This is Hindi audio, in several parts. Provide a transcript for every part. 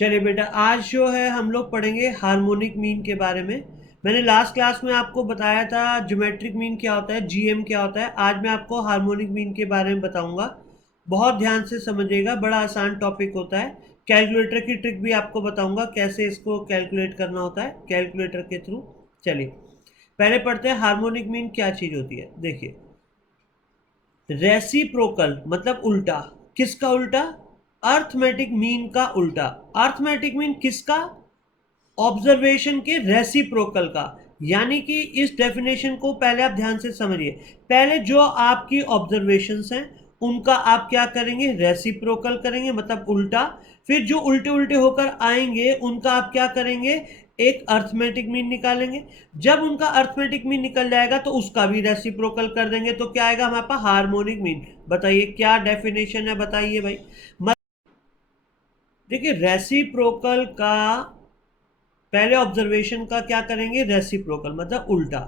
चलिए बेटा, आज जो है हम लोग पढ़ेंगे हार्मोनिक मीन के बारे में। मैंने लास्ट क्लास में आपको बताया था ज्योमेट्रिक मीन क्या होता है, जीएम क्या होता है। आज मैं आपको हार्मोनिक मीन के बारे में बताऊंगा। बहुत ध्यान से समझिएगा, बड़ा आसान टॉपिक होता है। कैलकुलेटर की ट्रिक भी आपको बताऊंगा, कैसे इसको कैलकुलेट करना होता है कैलकुलेटर के थ्रू। चलिए पहले पढ़ते हैं हार्मोनिक मीन क्या चीज़ होती है। देखिए, रेसिप्रोकल मतलब उल्टा। किसका उल्टा? अर्थमेटिक मीन का उल्टा। अर्थमेटिक मीन किसका? ऑब्जर्वेशन के रेसिप्रोकल का। यानी कि इस डेफिनेशन को पहले आप ध्यान से समझिए। पहले जो आपकी ऑब्जर्वेशंस हैं उनका आप क्या करेंगे? रेसिप्रोकल करेंगे, मतलब उल्टा। फिर जो उल्टे उल्टे होकर आएंगे उनका आप क्या करेंगे? एक अर्थमेटिक मीन निकालेंगे। जब उनका अर्थमेटिक मीन निकल जाएगा तो उसका भी रेसिप्रोकल कर देंगे, तो क्या आएगा हमारे पास? Harmonic mean. बताइए क्या डेफिनेशन है, बताइए भाई। देखिए, रेसिप्रोकल का पहले ऑब्जर्वेशन का क्या करेंगे? रेसिप्रोकल मतलब उल्टा।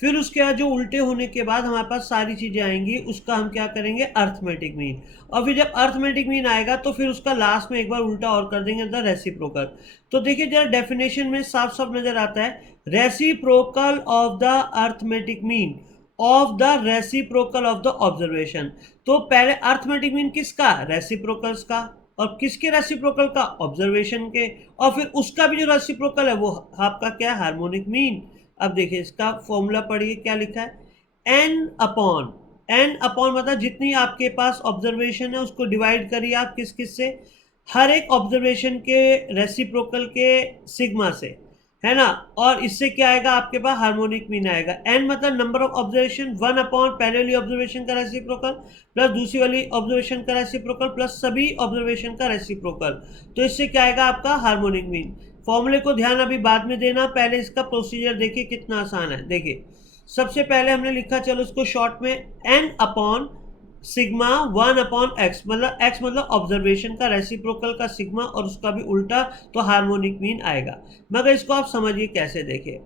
फिर उसके बाद जो उल्टे होने के बाद हमारे पास सारी चीजें आएंगी, उसका हम क्या करेंगे? Arithmetic mean. और फिर जब अर्थमेटिक मीन आएगा तो फिर उसका लास्ट में एक बार उल्टा और कर देंगे, मतलब रेसिप्रोकल। तो देखिए जरा डेफिनेशन में साफ साफ नजर आता है, reciprocal of the arithmetic mean of the reciprocal of the observation. तो पहले अर्थमेटिक मीन किसका? रेसिप्रोकल्स का। और किसके रेसिप्रोकल का? ऑब्जर्वेशन के। और फिर उसका भी जो रेसिप्रोकल है वो आपका क्या है? Harmonic mean. अब देखिए इसका फॉर्मूला पढ़िए, क्या लिखा है? एन अपॉन, एन अपॉन मतलब जितनी आपके पास ऑब्जर्वेशन है उसको डिवाइड करिए आप किस किस से? हर एक ऑब्जर्वेशन के रेसिप्रोकल के सिग्मा से, है ना। और इससे क्या आएगा आपके पास? हार्मोनिक मीन आएगा। एन मतलब number of observation, one upon पहले वाली ऑब्जर्वेशन का रेसिप्रोकल प्लस दूसरी वाली ऑब्जर्वेशन का रेसिप्रोकल प्लस सभी ऑब्जर्वेशन का रेसिप्रोकल। तो इससे क्या आएगा आपका? Harmonic mean. फॉर्मूले को ध्यान अभी बाद में देना, पहले इसका प्रोसीजर देखिए कितना आसान है। देखिए सबसे पहले हमने लिखा, चलो इसको शॉर्ट में, n upon sigma one upon x, मतलब एक्स मतलब ऑब्जर्वेशन का रेसिप्रोकल का सिग्मा और उसका भी उल्टा, तो हार्मोनिक मीन आएगा। मगर इसको आप समझिए कैसे। देखिए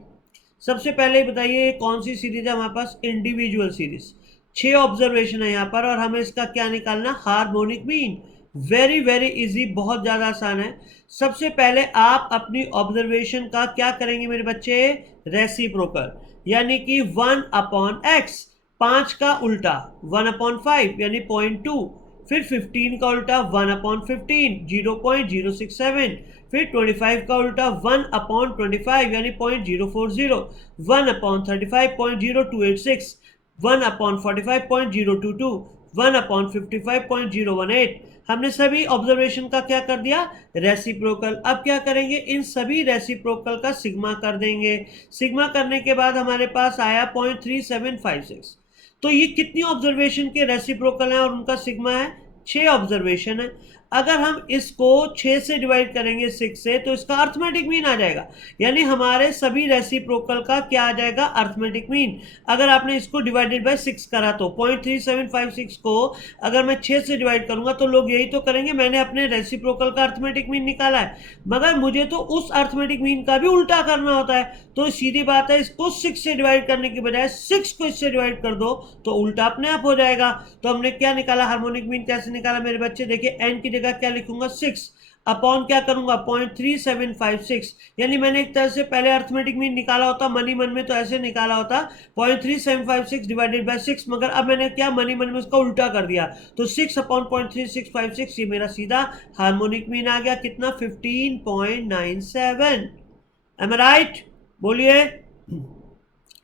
सबसे पहले बताइए कौन सी सीरीज है हमारे पास? Individual series. 6 ऑब्जर्वेशन है यहाँ पर और हमें इसका क्या निकालना? Harmonic mean. Very very easy, बहुत ज्यादा आसान है। सबसे पहले आप अपनी ऑब्जर्वेशन का क्या करेंगे मेरे बच्चे? रेसिप्रोकल, यानी कि 1/x। 5 का उल्टा 1/5 यानी 0.2। फिर 15 का उल्टा 1/15 0.067। फिर 25 का उल्टा 1/25 यानी 0.040। 1/35 0.0286। 1/45 0.022। 1/55 हमने सभी ऑब्जर्वेशन का क्या कर दिया? रेसिप्रोकल। अब क्या करेंगे? इन सभी रेसिप्रोकल का सिग्मा कर देंगे। सिग्मा करने के बाद हमारे पास आया 0.3756। तो ये कितनी ऑब्जर्वेशन के रेसिप्रोकल हैं और उनका सिग्मा है? 6 ऑब्जर्वेशन है। अगर हम इसको 6 से डिवाइड करेंगे 6 से, तो इसका अर्थमेटिक मीन आ जाएगा। यानी हमारे सभी रेसिप्रोकल का क्या आ जाएगा? Arithmetic mean. अगर आपने इसको डिवाइडेड बाय 6 करा तो 0.3756 को अगर मैं 6 से डिवाइड करूंगा तो लोग यही तो करेंगे, मैंने अपने रेसिप्रोकल का अर्थमेटिक मीन निकाला है। मगर मुझे तो उस अर्थमेटिक मीन का भी उल्टा करना होता है। तो सीधी बात है, इसको 6 से डिवाइड करने की बजाय 6 को इससे डिवाइड कर दो तो उल्टा अपने आप हो जाएगा। तो हमने क्या निकाला? हार्मोनिक मीन कैसे निकाला मेरे बच्चे? देखिए एन की जगह क्या लिखूंगा? 6 अपॉन क्या करूंगा? 0.3756। यानी मैंने एक तरह से पहले अर्थमेटिक मीन निकाला होता मनी मन में तो ऐसे निकाला होता 0.3756 डिवाइडेड बाय 6, मगर अब मैंने क्या मनी मन में उसका उल्टा कर दिया। तो 6/0.3656 ये मेरा सीधा हार्मोनिक मीन आ गया। कितना? 15.97। एम आई राइट? बोलिए।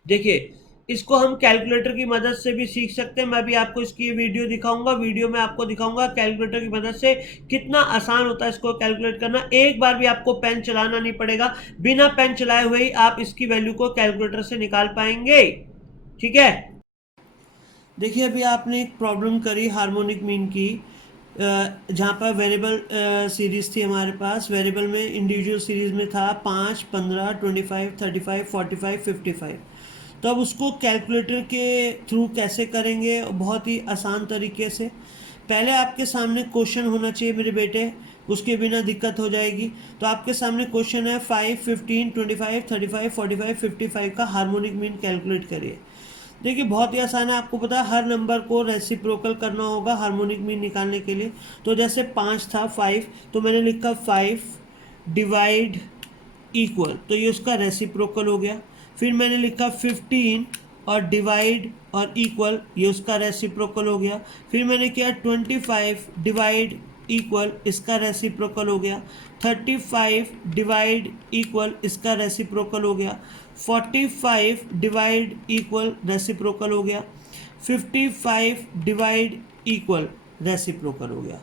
देखिए इसको हम कैलकुलेटर की मदद से भी सीख सकते हैं। मैं भी आपको इसकी वीडियो दिखाऊंगा, वीडियो में आपको दिखाऊंगा कैलकुलेटर की मदद से कितना आसान होता है इसको कैलकुलेट करना। एक बार भी आपको पेन चलाना नहीं पड़ेगा, बिना पेन चलाए हुए ही आप इसकी वैल्यू को कैलकुलेटर से निकाल पाएंगे। ठीक है। देखिए अभी आपने एक प्रॉब्लम करी हार्मोनिक मीन की, जहाँ पर वेरिएबल सीरीज थी हमारे पास। वेरिएबल में इंडिविजुअल सीरीज में था 5, 15, 25, 35, 45, 55। तो अब उसको कैलकुलेटर के थ्रू कैसे करेंगे? बहुत ही आसान तरीके से। पहले आपके सामने क्वेश्चन होना चाहिए मेरे बेटे, उसके बिना दिक्कत हो जाएगी। तो आपके सामने क्वेश्चन है 5, 15, 25, 35, 45, 55 का हार्मोनिक मीन कैलकुलेट करिए। देखिए बहुत ही आसान है, आपको पता है हर नंबर को रेसिप्रोकल करना होगा हार्मोनिक मीन निकालने के लिए। तो जैसे 5 था 5, तो मैंने लिखा 5 डिवाइड इक्वल, तो ये उसका रेसिप्रोकल हो गया। फिर मैंने लिखा 15 और डिवाइड और इक्वल, ये उसका रेसिप्रोकल हो गया। फिर मैंने किया 25 डिवाइड इक्वल, इसका रेसिप्रोकल हो गया। 35 डिवाइड इक्वल, इसका रेसिप्रोकल हो गया। 45 डिवाइड इक्वल, रेसिप्रोकल हो गया। 55 डिवाइड इक्वल, रेसिप्रोकल हो गया।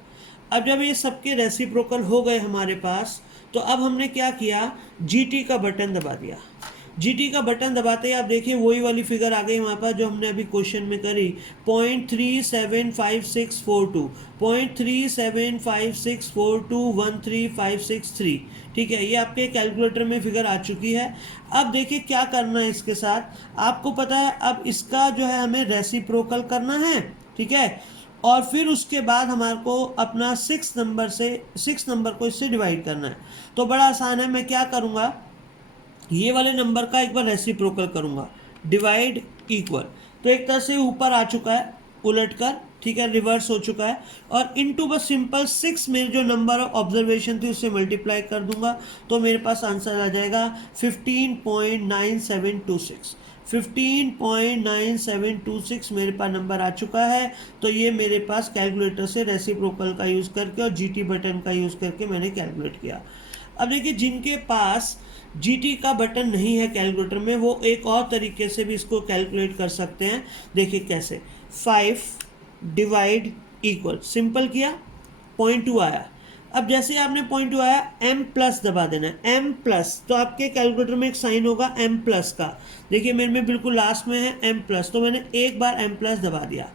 अब जब ये सबके रेसिप्रोकल हो गए हमारे पास, तो अब हमने क्या किया, जीटी का बटन दबा दिया। जीटी का बटन दबाते ही आप देखिए वही वाली फिगर आ गई हमारे पास जो हमने अभी क्वेश्चन में करी, 0.375642, 0.375642135663। ठीक है, ये आपके कैलकुलेटर में फिगर आ चुकी है। अब देखिए क्या करना है इसके साथ, आपको पता है अब इसका जो है हमें रेसिप्रोकल करना है। ठीक है, और फिर उसके बाद हमारे को अपना 6 नंबर को इससे डिवाइड करना है। तो बड़ा आसान है, मैं क्या करूँगा, ये वाले नंबर का एक बार रेसिप्रोकल करूँगा, डिवाइड इक्वल, तो एक तरह से ऊपर आ चुका है उलट कर। ठीक है, रिवर्स हो चुका है। और इनटू बस सिंपल 6 में जो नंबर ऑफ ऑब्जर्वेशन थी उससे मल्टीप्लाई कर दूंगा, तो मेरे पास आंसर आ जाएगा 15.9726। 15.9726 मेरे पास नंबर आ चुका है। तो ये मेरे पास कैलकुलेटर से रेसिप्रोकल का यूज़ करके और जीटी बटन का यूज़ करके मैंने कैलकुलेट किया। अब देखिए जिनके पास जीटी का बटन नहीं है कैलकुलेटर में, वो एक और तरीके से भी इसको कैलकुलेट कर सकते हैं। देखिए कैसे, 5 डिवाइड इक्वल, सिंपल किया, 0.2 आया। अब जैसे आपने 0.2 आया, m प्लस दबा देना है, m प्लस, तो आपके कैलकुलेटर में एक साइन होगा m प्लस का। देखिए मेरे में बिल्कुल लास्ट में है m प्लस, तो मैंने एक बार m प्लस दबा दिया।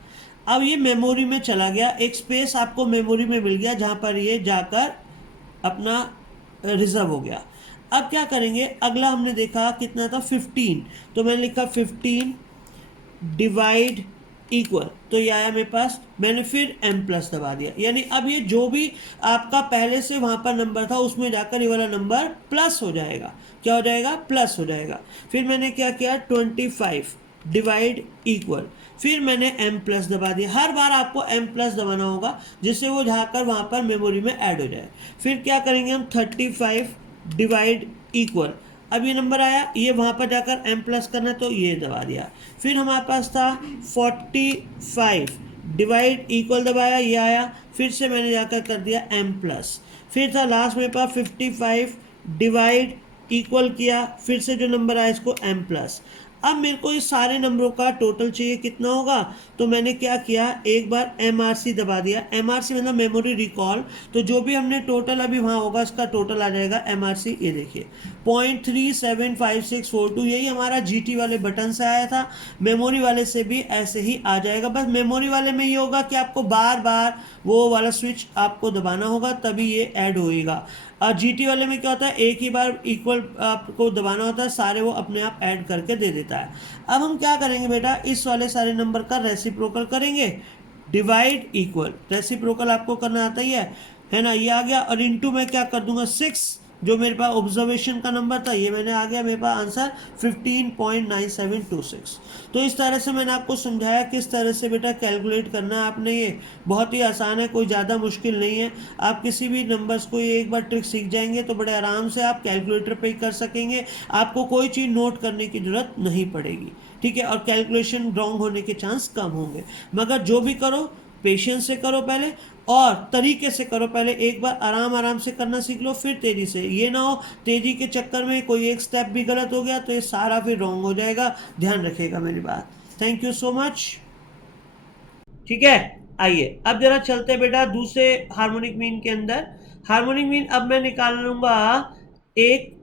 अब ये मेमोरी में चला गया, एक स्पेस आपको मेमोरी में मिल गया जहाँ पर ये जाकर अपना रिजर्व हो गया। अब क्या करेंगे, अगला हमने देखा कितना था 15, तो मैंने लिखा 15 डिवाइड इक्वल, तो ये आया मेरे पास, मैंने फिर m प्लस दबा दिया। यानी अब ये जो भी आपका पहले से वहाँ पर नंबर था उसमें जाकर ये वाला नंबर प्लस हो जाएगा। क्या हो जाएगा, प्लस हो जाएगा। फिर मैंने क्या किया, 25 डिवाइड इक्वल, फिर मैंने m प्लस दबा दिया। हर बार आपको m प्लस दबाना होगा जिससे वो जाकर वहाँ पर मेमोरी में ऐड हो जाए। फिर क्या करेंगे हम, 35 डिवाइड इक्वल, अब ये नंबर आया, ये वहाँ पर जाकर m प्लस करना, तो ये दबा दिया। फिर हमारे पास था 45 डिवाइड इक्वल, दबाया, ये आया, फिर से मैंने जाकर कर दिया m प्लस। फिर था लास्ट में पास 55 डिवाइड इक्वल किया, फिर से जो नंबर आया इसको m प्लस। अब मेरे को इस सारे नंबरों का टोटल चाहिए कितना होगा, तो मैंने क्या किया, एक बार MRC दबा दिया। MRC मतलब मेमोरी रिकॉल, तो जो भी हमने टोटल अभी वहाँ होगा इसका टोटल आ जाएगा MRC। ये देखिए 0.375642, यही हमारा GT वाले बटन से आया था। मेमोरी वाले से भी ऐसे ही आ जाएगा, बस मेमोरी वाले में ये होगा कि आपको बार बार वो वाला स्विच आपको दबाना होगा तभी ये ऐड होएगा। और जीटी वाले में क्या होता है, एक ही बार इक्वल आपको दबाना होता है, सारे वो अपने आप ऐड करके दे देता है। अब हम क्या करेंगे बेटा, इस वाले सारे नंबर का रेसिप्रोकल करेंगे, डिवाइड इक्वल, रेसिप्रोकल आपको करना आता ही है ना, ये आ गया। और इनटू में क्या कर दूंगा 6, जो मेरे पास ऑब्जर्वेशन का नंबर था ये मैंने आ गया, मेरे पास आंसर 15.9726। तो इस तरह से मैंने आपको समझाया किस तरह से बेटा कैलकुलेट करना है आपने। ये बहुत ही आसान है, कोई ज़्यादा मुश्किल नहीं है। आप किसी भी नंबर्स को ये एक बार ट्रिक सीख जाएंगे तो बड़े आराम से आप कैलकुलेटर पे ही कर सकेंगे, आपको कोई चीज़ नोट करने की ज़रूरत नहीं पड़ेगी। ठीक है, और कैलकुलेशन रॉन्ग होने के चांस कम होंगे। मगर जो भी करो पेशेंस से करो पहले, और तरीके से करो पहले, एक बार आराम आराम से करना सीख लो, फिर तेजी से। ये ना हो तेजी के चक्कर में कोई एक स्टेप भी गलत हो गया तो ये सारा फिर रॉन्ग हो जाएगा। ध्यान रखिएगा मेरी बात। Thank you so much. ठीक है, आइए अब जरा चलते हैं बेटा दूसरे हार्मोनिक मीन के अंदर। हार्मोनिक मीन अब मैं निकाल लूंगा एक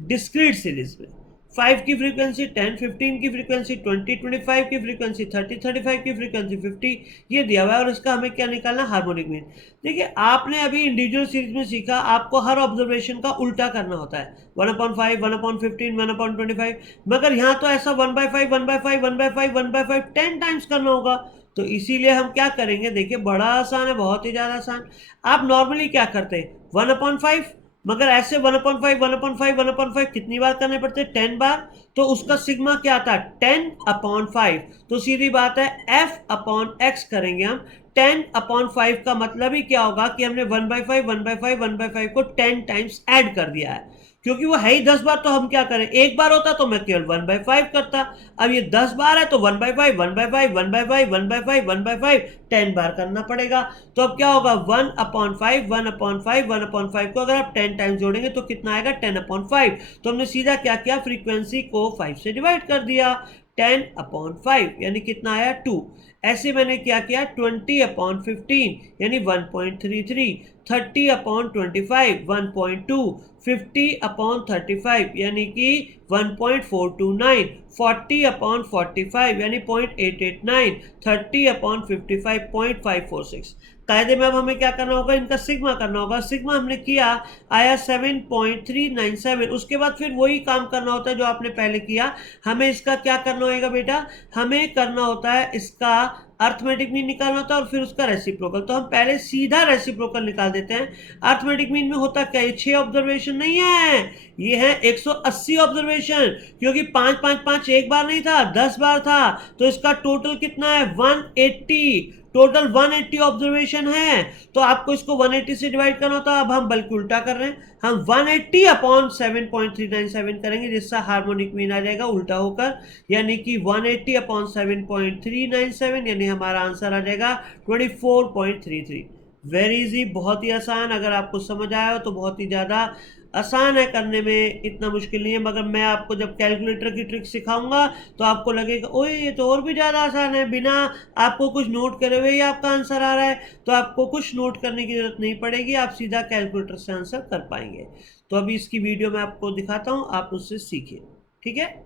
डिस्क्रीट सीरीज में। 5 की फ्रीक्वेंसी 10, 15 की फ्रीक्वेंसी 20, 25 की फ्रीक्वेंसी 30, 35 की फ्रीक्वेंसी 50, ये दिया हुआ है। और इसका हमें क्या निकालना, हार्मोनिक मीन। देखिए आपने अभी इंडिविजुअल सीरीज में सीखा, आपको हर ऑब्जर्वेशन का उल्टा करना होता है, 1/5, 1/15, 1/25। मगर यहाँ तो ऐसा 1/5, 1/5, 1/5, 1/5 10 टाइम्स करना होगा। तो इसीलिए हम क्या करेंगे, देखिए बड़ा आसान है, बहुत ही ज़्यादा आसान। आप नॉर्मली क्या करते हैं, 1/5, मगर ऐसे 1/5, 1/5, 1/5 कितनी बार करने पड़ते हैं, 10 बार। तो उसका सिग्मा क्या आता है, 10/5। तो सीधी बात है F/X करेंगे हम, 10/5 का मतलब ही क्या होगा कि हमने 1/5 को 10 टाइम्स ऐड कर दिया है, क्योंकि वो है ही 10 बार, तो हम क्या करें, एक बार होता तो मैं केवल 1/5 करता, अब ये 10 बार है तो 1/5 1/5 1/5 1/5 1/5 10 बार करना पड़ेगा। तो अब क्या होगा, 1/5 1/5 1/5 को अगर आप 10 टाइम्स जोड़ेंगे तो कितना आएगा, 10/5। तो हमने सीधा क्या किया, फ्रीक्वेंसी को 5 से डिवाइड कर दिया, 10/5 यानी कितना आया, 2। ऐसे मैंने क्या किया, 20/15 यानी 1.33, 30/25 1.2, 50/35 यानी कि 1.429, 40/45 यानी 0.889, 30/55 0.546। कायदे में अब हमें क्या करना होगा, इनका सिग्मा करना होगा। सिग्मा हमने किया, आया 7.397। उसके बाद फिर वही काम करना होता है जो आपने पहले किया। हमें इसका क्या करना होगा बेटा, हमें करना होता है इसका अर्थमेटिक मीन निकालना होता है और फिर उसका रेसिप्रोकल। तो हम पहले सीधा रेसिप्रोकल निकाल देते हैं। अर्थमेटिक मीन में होता क्या, ये 6 ऑब्जर्वेशन नहीं है, ये है 180 ऑब्जर्वेशन, क्योंकि 5 5 5 एक बार नहीं था, 10 बार था। तो इसका टोटल कितना है, 180। टोटल 180 ऑब्जर्वेशन है, तो आपको इसको 180 से डिवाइड करना होता है। अब हम बल्कि उल्टा कर रहे हैं, हम 180 अपॉन 7.397 करेंगे, जिससे हार्मोनिक मीन आ जाएगा उल्टा होकर, यानी कि 180 अपॉन 7.397 यानी हमारा आंसर आ जाएगा 24.33। वेरी इजी, बहुत ही आसान। अगर आपको समझ आया हो तो बहुत ही ज़्यादा आसान है करने में, इतना मुश्किल नहीं है। मगर मैं आपको जब कैलकुलेटर की ट्रिक सिखाऊंगा तो आपको लगेगा ओए ये तो और भी ज़्यादा आसान है, बिना आपको कुछ नोट करे हुए ही आपका आंसर आ रहा है। तो आपको कुछ नोट करने की ज़रूरत नहीं पड़ेगी, आप सीधा कैलकुलेटर से आंसर कर पाएंगे। तो अभी इसकी वीडियो मैं आपको दिखाता हूँ, आप उससे सीखिए, ठीक है।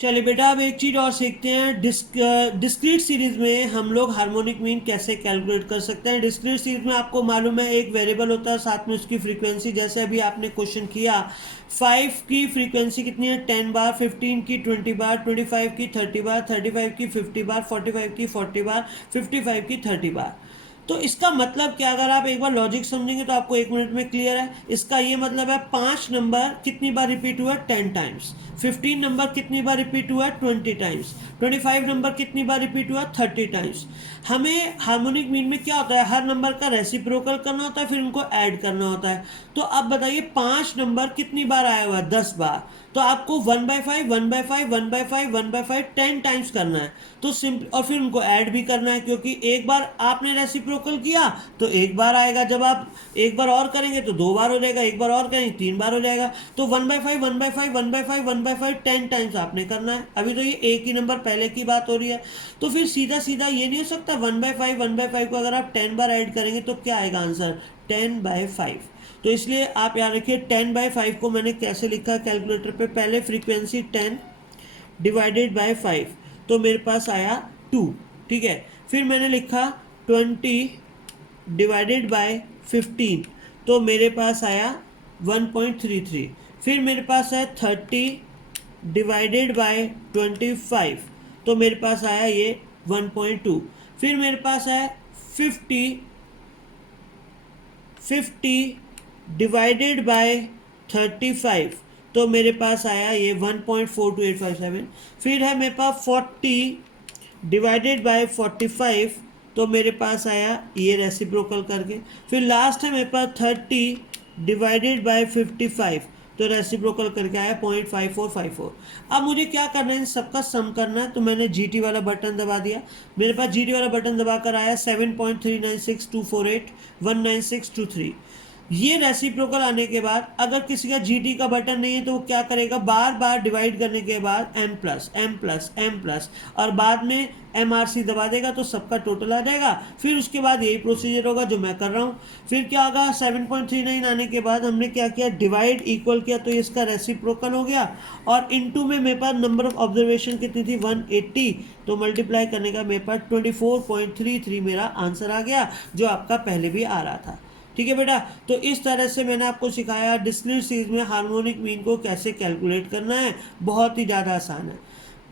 चलिए बेटा, अब एक चीज़ और सीखते हैं। डिस्क्रीट सीरीज में हम लोग हार्मोनिक मीन कैसे कैलकुलेट कर सकते हैं। डिस्क्रीट सीरीज में आपको मालूम है एक वेरिएबल होता है, साथ में उसकी फ्रीक्वेंसी। जैसे अभी आपने क्वेश्चन किया, 5 की फ्रीक्वेंसी कितनी है, 10 बार, 15 की 20 बार, 25 की 30 बार, 35 की 50 बार, 45 की 40 बार, 55 की 30 बार। तो इसका मतलब क्या, अगर आप एक बार लॉजिक समझेंगे तो आपको 1 मिनट में क्लियर है। इसका ये मतलब है 5 नंबर कितनी बार रिपीट हुआ, 10 टाइम्स। 15 नंबर कितनी बार रिपीट हुआ, 20 टाइम्स। 25 नंबर कितनी बार रिपीट हुआ, 30 टाइम्स। हमें हार्मोनिक मीन में क्या होता है, हर नंबर का रेसिप्रोकल करना होता है, फिर उनको ऐड करना होता है। तो अब बताइए 5 नंबर कितनी बार आया हुआ है, 10 बार। तो आपको 1/5 1/5 1/5 1/5 10 टाइम्स करना है। तो सिंपल, और फिर उनको ऐड भी करना है, क्योंकि एक बार आपने रेसिप्रोकल किया तो एक बार आएगा, जब आप एक बार और करेंगे तो 2 बार हो जाएगा, एक बार और करेंगे 3 बार हो जाएगा। तो 1/5 1/5 1/5 1/5 10 टाइम्स आपने करना है। अभी तो ये एक ही नंबर पहले की बात हो रही है, तो फिर सीधा सीधा ये नहीं हो सकता 1/5 1/5 को अगर आप 10 बार ऐड करेंगे तो क्या आएगा आंसर, 10/5। तो इसलिए आप याद रखिए 10/5 को मैंने कैसे लिखा कैलकुलेटर पे, पहले फ्रीक्वेंसी 10 डिवाइडेड बाय 5, तो मेरे पास आया 2, ठीक है। फिर मैंने लिखा 20 डिवाइडेड बाय 15, तो मेरे पास आया 1.33। फिर मेरे पास है 30 डिवाइडेड बाय 25, तो मेरे पास आया ये 1.2। फिर मेरे पास है 50 डिवाइडेड बाय 35, तो मेरे पास आया ये 1.42857। फिर है मेरे पास 40 डिवाइडेड बाय 45, तो मेरे पास आया ये रेसिप्रोकल करके। फिर लास्ट है मेरे पास 30 डिवाइडेड बाय 55, तो रेसिप्रोकल करके आया 0.5454। अब मुझे क्या करना है, इन सबका सम करना है। तो मैंने जीटी वाला बटन दबा दिया, मेरे पास जीटी वाला बटन दबाकर आया 7.396248 19623। ये रेसिप्रोकल आने के बाद अगर किसी का जीटी का बटन नहीं है तो वो क्या करेगा, बार बार डिवाइड करने के बाद m plus m plus m plus और बाद में MRC दबा देगा, तो सबका टोटल आ जाएगा। फिर उसके बाद यही प्रोसीजर होगा जो मैं कर रहा हूँ। फिर क्या होगा, 7.39 आने के बाद हमने क्या किया, डिवाइड इक्वल किया, तो इसका रेसिप्रोकल हो गया। और इनटू में मेरे पास नंबर ऑफ ऑब्जर्वेशन कितनी थी, 180, तो मल्टीप्लाई करने का मेरे पास 24.33 मेरा आंसर आ गया, जो आपका पहले भी आ रहा था। ठीक है बेटा, तो इस तरह से मैंने आपको सिखाया डिस्क्रीट सीरीज में हार्मोनिक मीन को कैसे कैलकुलेट करना है। बहुत ही ज़्यादा आसान है।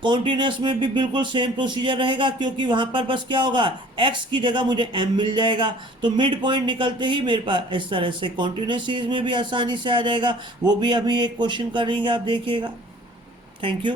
कॉन्टिन्यूस में भी बिल्कुल सेम प्रोसीजर रहेगा, क्योंकि वहाँ पर बस क्या होगा, x की जगह मुझे m मिल जाएगा, तो मिड पॉइंट निकलते ही मेरे पास इस तरह से कॉन्टिन्यूस सीरीज में भी आसानी से आ जाएगा। वो भी अभी एक क्वेश्चन करेंगे, आप देखिएगा। Thank you.